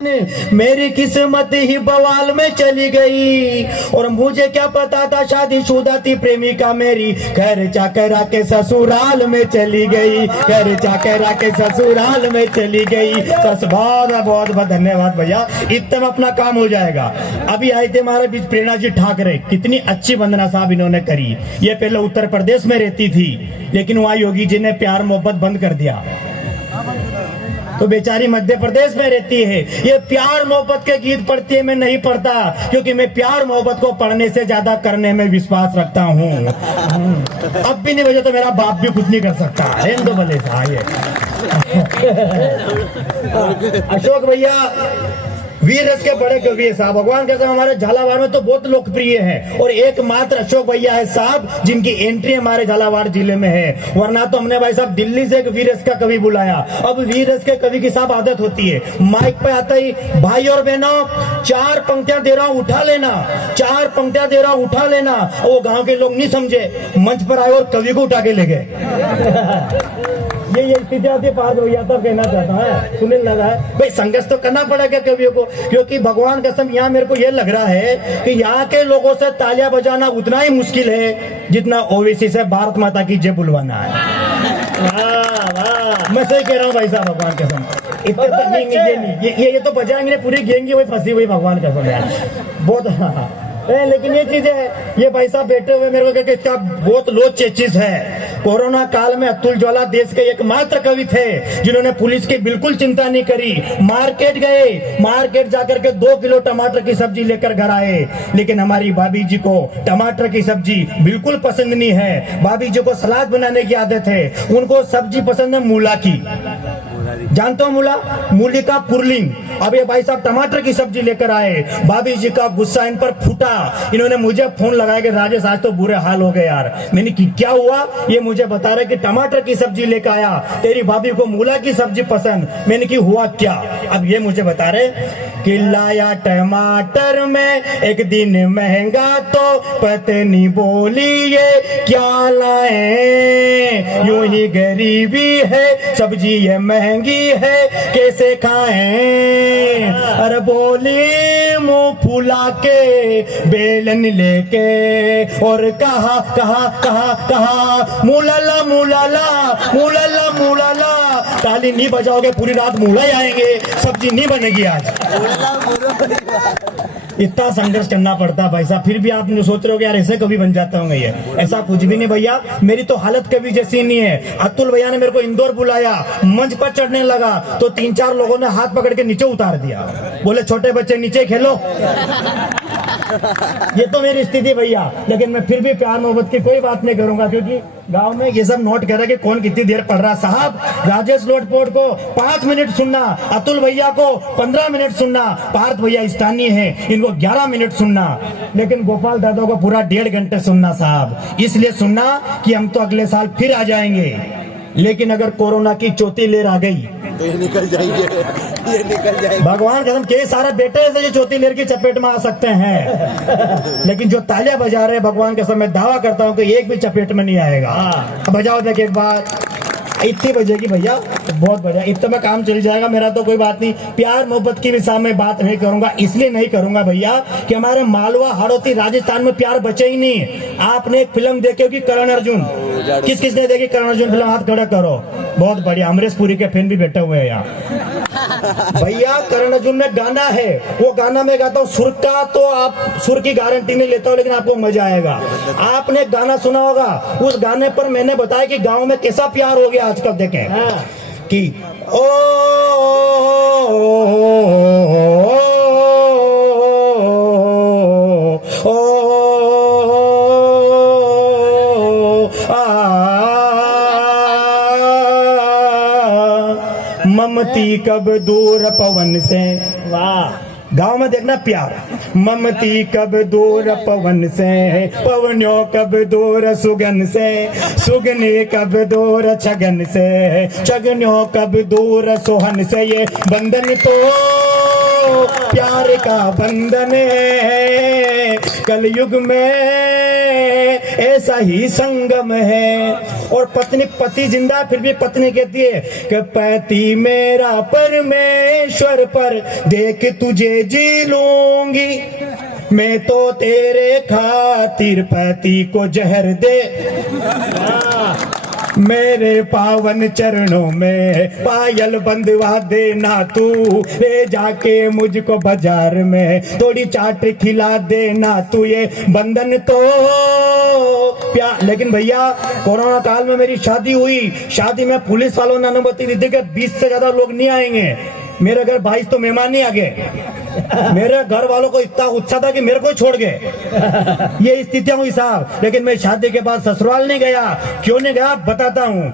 मेरी किस्मत ही बवाल में चली गई और मुझे क्या पता था शादीशुदा थी प्रेमिका मेरी। घर जाकर आके ससुराल में चली गई, घर जाकर आके ससुराल में चली गई। बस बहुत बहुत बहुत धन्यवाद भैया, इतना अपना काम हो जाएगा। अभी आए थे हमारे बीच प्रेरणा जी ठाकरे, कितनी अच्छी वंदना साहब इन्होंने करी। ये पहले उत्तर प्रदेश में रहती थी लेकिन वहाँ योगी जी ने प्यार मोहब्बत बंद कर दिया तो बेचारी मध्य प्रदेश में रहती है। ये प्यार मोहब्बत के गीत पढ़ती है, मैं नहीं पढ़ता क्योंकि मैं प्यार मोहब्बत को पढ़ने से ज्यादा करने में विश्वास रखता हूँ। अब भी नहीं बजे तो मेरा बाप भी कुछ नहीं कर सकता है तो भले सा ये अशोक भैया वीर रस के बड़े कवि है साहब, भगवान के साहब हमारे झालावाड़ में तो बहुत लोकप्रिय है और एकमात्र अशोक भैया है साहब जिनकी एंट्री हमारे झालावाड़ जिले में है। वरना तो हमने भाई साहब दिल्ली से एक वीर रस का कवि बुलाया। अब वीर रस के कवि की साहब आदत होती है, माइक पे आता ही भाई और बहनों 4 पंक्तियां दे रहा हूं उठा लेना, 4 पंक्तियां दे रहा हूं उठा लेना। वो गाँव के लोग नहीं समझे, मंच पर आए और कवि को उठा के ले गए। ये स्थिति आती पार्थ भैया तब कहना चाहता है, सुनील लगा है भाई संघर्ष तो करना पड़ेगा कवियों को, क्योंकि भगवान कसम यहाँ मेरे को ये लग रहा है कि यहाँ के लोगों से तालियां बजाना उतना ही मुश्किल है जितना ओवैसी से भारत माता की जय बुलवाना है। मैं सही कह रहा हूँ भाई साहब, भगवान कसम इतने तक नहीं, ये तो बजाएंगे पूरी गेंगी वही फंसी हुई, भगवान कसम यार बहुत लेकिन ये चीजें है। ये भाई साहब बैठे हुए मेरे को कहते इसका बहुत लो चेचिस है। कोरोना काल में अतुल ज्वाला देश के एकमात्र कवि थे जिन्होंने पुलिस की बिल्कुल चिंता नहीं करी। मार्केट गए, मार्केट जाकर के 2 किलो टमाटर की सब्जी लेकर घर आए, लेकिन हमारी भाभी जी को टमाटर की सब्जी बिल्कुल पसंद नहीं है। भाभी जी को सलाद बनाने की आदत है, उनको सब्जी पसंद है मूला की, जानते हो मूला, मूली का पुरलिंग। अब ये भाई साहब टमाटर की सब्जी लेकर आए, भाभी जी का गुस्सा इन पर फूटा। इन्होंने मुझे फोन लगाया कि राजेश आज तो बुरे हाल हो गए यार। मैंने कि क्या हुआ? ये मुझे बता रहे कि टमाटर की सब्जी लेकर आया, तेरी भाभी को मूला की सब्जी पसंद। मैंने कि हुआ क्या? अब ये मुझे बता रहे कि लाया टमाटर में एक दिन महंगा तो पत्नी बोली ये क्या लाए, यूं ही गरीबी है सब्जी ये महंगी है कैसे खाएं। अरे बोली मुंह फुला के बेलन लेके और कहा कहा कहा कहा मुलाला मुलाला मुलाला मुलाला। ताली नहीं बजाओगे पूरी रात मूला ही आएंगे, सब्जी नहीं बनेगी आज। इतना संघर्ष करना पड़ता भाई साहब, फिर भी आप सोच रहे हो यार ऐसे कभी बन जाता हूँ ये, ऐसा कुछ भी नहीं भैया। मेरी तो हालत कभी जैसी नहीं है। अतुल भैया ने मेरे को इंदौर बुलाया, मंच पर चढ़ने लगा तो 3-4 लोगों ने हाथ पकड़ के नीचे उतार दिया, बोले छोटे बच्चे नीचे खेलो। ये तो मेरी स्थिति भैया, लेकिन मैं फिर भी प्यार मोहब्बत की कोई बात नहीं करूंगा क्योंकि गांव में ये सब नोट कर रहा है कि कौन कितनी देर पढ़ रहा। साहब राजेश लोटपोट को 5 मिनट सुनना, अतुल भैया को 15 मिनट सुनना, पार्थ भैया स्थानीय है इनको 11 मिनट सुनना, लेकिन गोपाल दादा को पूरा 1.5 घंटे सुनना साहब। इसलिए सुनना कि हम तो अगले साल फिर आ जाएंगे, लेकिन अगर कोरोना की चौथी लहर आ गई तो ये निकल जाएंगे, ये निकल जाएंगे। भगवान कसम के सारे बेटे ऐसे जो चौथी लहर की चपेट में आ सकते हैं, लेकिन जो तालियां बजा रहे हैं भगवान कसम मैं दावा करता हूं कि एक भी चपेट में नहीं आएगा। बजाओ देख एक बार, इतनी बजेगी भैया बहुत बढ़िया, इतना में काम चल जाएगा मेरा तो कोई बात नहीं। प्यार मोहब्बत की भी साथ में बात नहीं करूंगा, इसलिए नहीं करूंगा भैया कि हमारे मालवा हाड़ौती राजस्थान में प्यार बचे ही नहीं। आपने एक फिल्म देखी होगी करण अर्जुन, किस किसने देखी करण अर्जुन फिल्म? हाथ खड़ा करो, बहुत बढ़िया। अमरीश पुरी के फैन भी बैठे हुए हैं यहाँ भैया। करण अर्जुन में गाना है, वो गाना मैं गाता हूँ सुर का, तो आप सुर की गारंटी नहीं लेता हूँ लेकिन आपको मजा आएगा। आपने गाना सुना होगा, उस गाने पर मैंने बताया कि गांव में कैसा प्यार हो गया आजकल। देखें कि ओ ममती कब दूर पवन से। वाह, गांव में देखना प्यार। ममती कब दूर पवन से, पवनों कब दूर सुगन से, सुगने कब दूर छगन से, छगनों कब दूर सोहन से। ये बंधन तो प्यार का बंधन है, कलयुग में ऐसा ही संगम है। और पति जिंदा फिर भी पत्नी कहती है कि पति मेरा परमेश्वर पर देख तुझे जी लूंगी, मैं तो तेरे खातिर पति को जहर दे, मेरे पावन चरणों में पायल बंधवा देना, तू ले जाके मुझको बाजार में थोड़ी चाट खिला देना, तू ये बंधन तो प्यार। लेकिन भैया कोरोना काल में मेरी शादी हुई, शादी में पुलिस वालों ने अनुमति दी थी कि 20 से ज्यादा लोग नहीं आएंगे। मेरे घर 22 तो मेहमान नहीं आ गए। मेरे घर वालों को इतना उत्साह था कि मेरे को छोड़ गए। ये स्थितियां हुई साहब। लेकिन मैं शादी के बाद ससुराल नहीं गया। क्यों नहीं गया बताता हूँ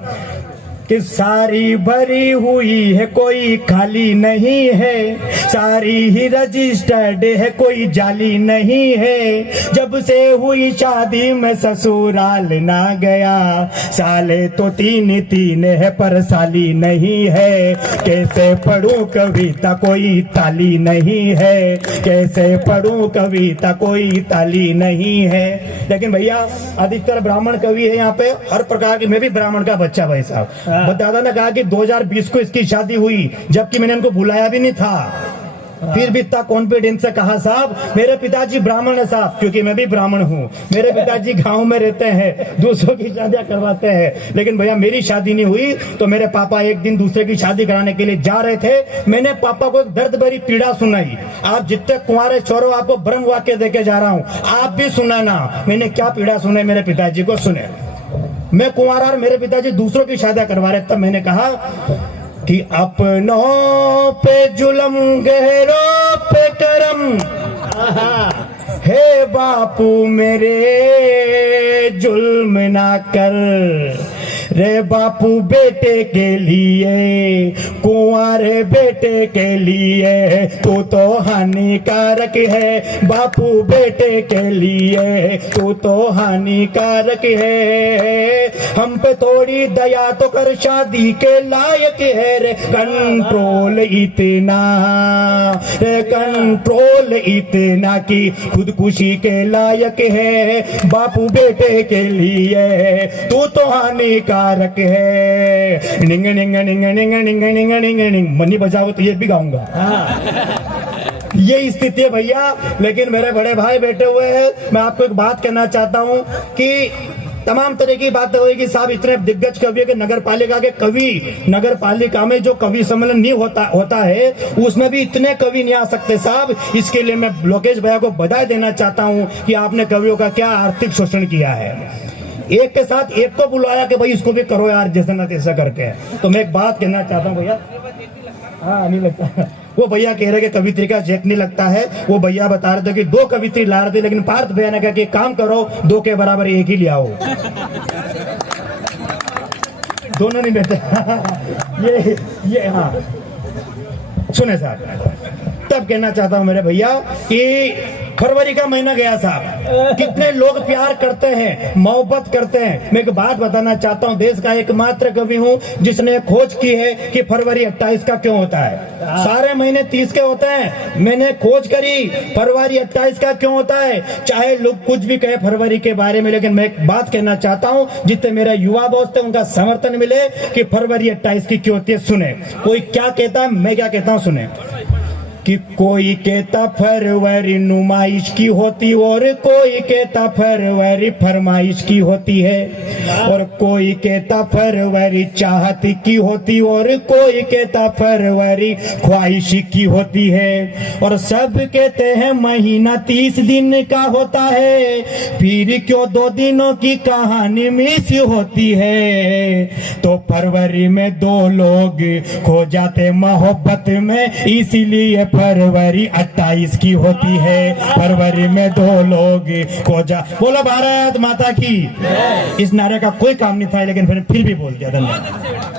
कि सारी भरी हुई है, कोई खाली नहीं है, सारी ही रजिस्टर्ड है, कोई जाली नहीं है। जब से हुई शादी में ससुराल ना गया, साले तो 3 है पर साली नहीं है। कैसे पढ़ूं कविता कोई ताली नहीं है, कैसे पढ़ूं कविता कोई ताली नहीं है। लेकिन भैया अधिकतर ब्राह्मण कवि है यहाँ पे, हर प्रकार की। मैं भी ब्राह्मण का बच्चा भाई साहब। दादा ने कहा कि 2020 को इसकी शादी हुई, जबकि मैंने इनको बुलाया भी नहीं था। फिर भी इतना कॉन्फिडेंस से कहा साहब मेरे पिताजी ब्राह्मण है साहब, क्योंकि मैं भी ब्राह्मण हूँ। मेरे पिताजी गांव में रहते हैं, दूसरों की शादियां करवाते हैं। लेकिन भैया मेरी शादी नहीं हुई तो मेरे पापा एक दिन दूसरे की शादी कराने के लिए जा रहे थे। मैंने पापा को एक दर्द भरी पीड़ा सुनाई। आप जितने कुंवारे छोरो आपको ब्रह्म वाक्य देके जा रहा हूँ, आप भी सुनाना मैंने क्या पीड़ा सुनाई मेरे पिताजी को। सुने, मैं कुंवारा और मेरे पिताजी दूसरों की शादियां करवा रहे, तब मैंने कहा कि अपनों पे जुल्म गहरों पे करम, हे बापू मेरे जुल्म ना कर रे बापू, बेटे के लिए कुंवारे बेटे के लिए तू तो हानिकारक है, बापू बेटे के लिए तू तो हानिकारक है। हम पे थोड़ी दया तो कर, शादी के लायक है रे कंट्रोल इतना, रे कंट्रोल इतना कि खुदकुशी के लायक है। बापू बेटे के लिए तू तो हानिकारक है। निंग निंग निंग निंग निंग निंग निंग निंग मनी बजाओ तो ये भी गाऊंगा। ये स्थिति है भैया। लेकिन मेरे बड़े भाई बैठे हुए हैं, मैं आपको एक बात कहना चाहता हूं कि तमाम तरह की बातें होगी साहब। इतने दिग्गज कवि के नगर पालिका के कवि, नगर पालिका में जो कवि सम्मेलन नहीं होता है उसमें भी इतने कवि नहीं आ सकते साहब। इसके लिए मैं लोकेश भैया को बधाई देना चाहता हूं कि आपने कवियों का क्या आर्थिक शोषण किया है। एक के साथ एक को बुलाया कि भाई इसको भी करो यार जैसा ना तैसा करके। तो मैं एक बात कहना चाहता हूँ भैया, हाँ नहीं लगता, वो भैया कह रहे कि कवित्री का चेक नहीं लगता है। वो भैया बता रहे थे कि 2 कवित्री ला रहे थे, लेकिन पार्थ भैया ने कहा कि काम करो 2 के बराबर 1 ही ले आओ। दोनों नहीं बैठे। ये हाँ सुने साहब, तब कहना चाहता हूं मेरे भैया कि फरवरी का महीना गया साहब, कितने लोग प्यार करते हैं, मोहब्बत करते हैं। मैं एक बात बताना चाहता हूं, देश का एकमात्र कवि हूं जिसने खोज की है कि फरवरी 28 का क्यों होता है। सारे महीने 30 के होते हैं, मैंने खोज करी फरवरी 28 का क्यों होता है। चाहे लोग कुछ भी कहे फरवरी के बारे में, लेकिन मैं एक बात कहना चाहता हूं जितने मेरे युवा दोस्त है उनका समर्थन मिले कि फरवरी 28 की क्यों होती है। सुने, कोई क्या कहता है, मैं क्या कहता हूं, सुने कि कोई कहता फरवरी नुमाइश की होती और कोई कहता फरवरी फरमाइश की होती है, और कोई कहता फरवरी चाहत की होती और कोई कहता फरवरी ख्वाहिश की होती है। और सब कहते हैं महीना 30 दिन का होता है, फिर क्यों 2 दिनों की कहानी मिस होती है। तो फरवरी में 2 लोग खो जाते मोहब्बत में, इसीलिए फरवरी 28 की होती है। फरवरी में 2 लोग खो जा। बोलो भारत माता की। इस नारे का कोई काम नहीं था, लेकिन फिर भी बोल दिया। धन्यवाद।